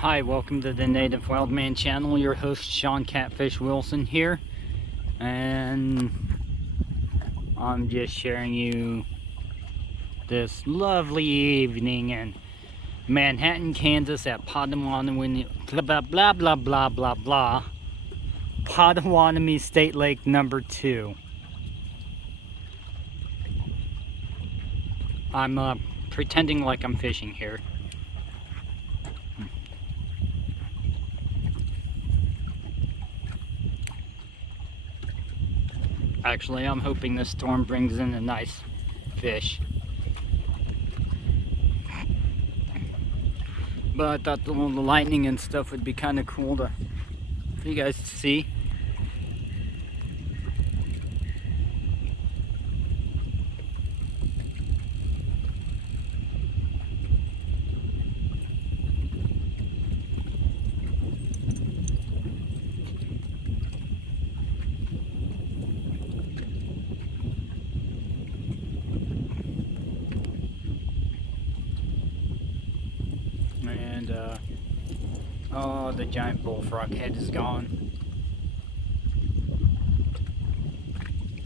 Hi, welcome to the Native Wildman channel. Your host Sean Catfish Wilson here, and I'm just sharing you this lovely evening in Manhattan, Kansas at Potawatomi, blah blah blah blah blah blah, Potawatomi State Lake number 2. I'm pretending like I'm fishing here. Actually, I'm hoping this storm brings in a nice fish. But I thought the lightning and stuff would be kind of cool for you guys to see. And oh, the giant bullfrog head is gone.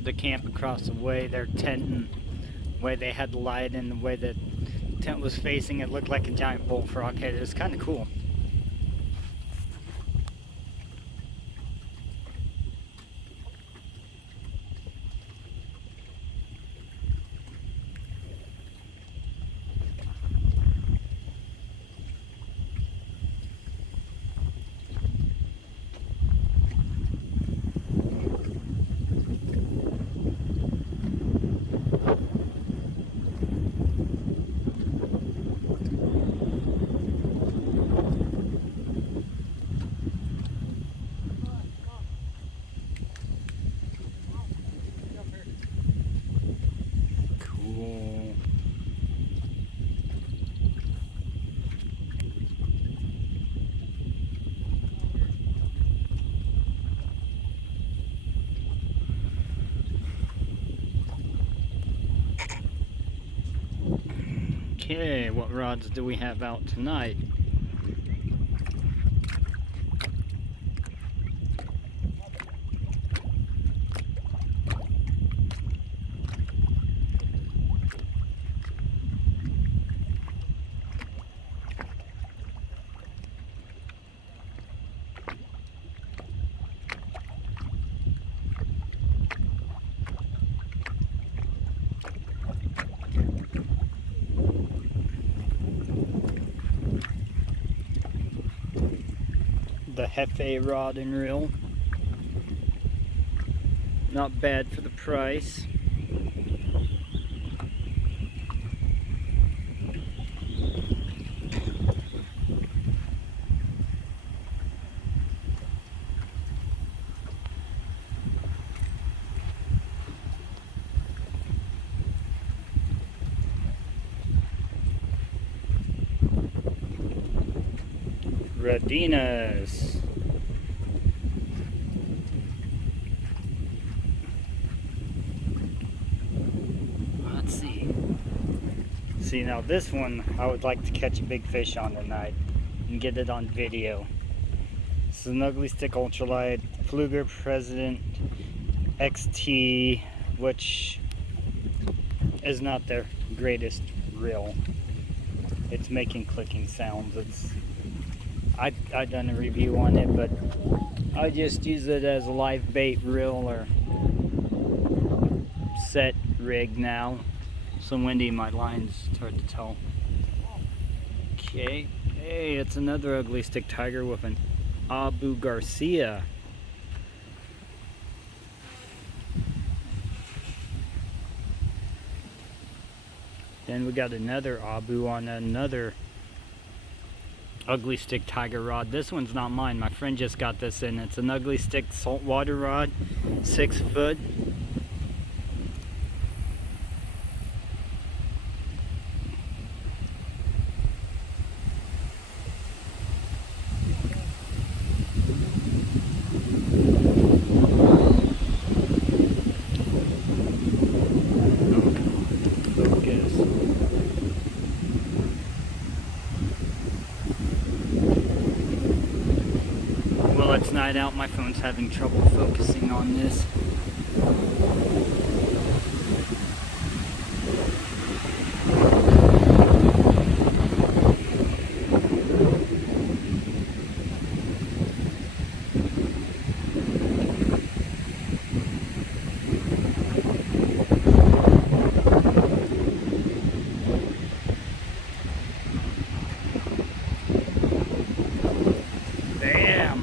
The camp across the way, their tent, the way they had the light and the way the tent was facing, it looked like a giant bullfrog head. It was kind of cool. Cool. Okay, what rods do we have out tonight? The Hefe rod and reel. Not bad for the price. Radinas. Let's see. See, now this one I would like to catch a big fish on tonight and get it on video. This is an Ugly Stick Ultralight Fluger President XT, which is not their greatest reel. It's making clicking sounds. I done a review on it, but I just use it as a live bait reel or set rig now. So windy, my line's hard to tell. Okay, hey, it's another Ugly Stick Tiger with an Abu Garcia. Then we got another Abu on another Ugly Stick Tiger rod. This one's not mine. My friend just got this in. It's an Ugly Stick saltwater rod, 6 foot. Focus. inside out. My phone's having trouble focusing on this. Bam!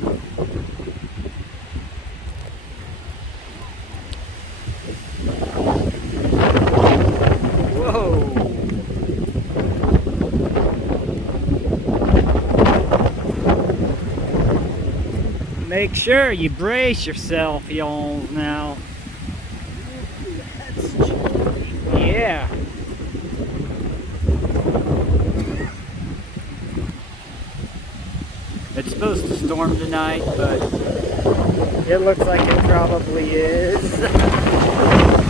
Whoa! Make sure you brace yourself, y'all, now. Yeah. It's supposed to storm tonight, but it looks like it probably is.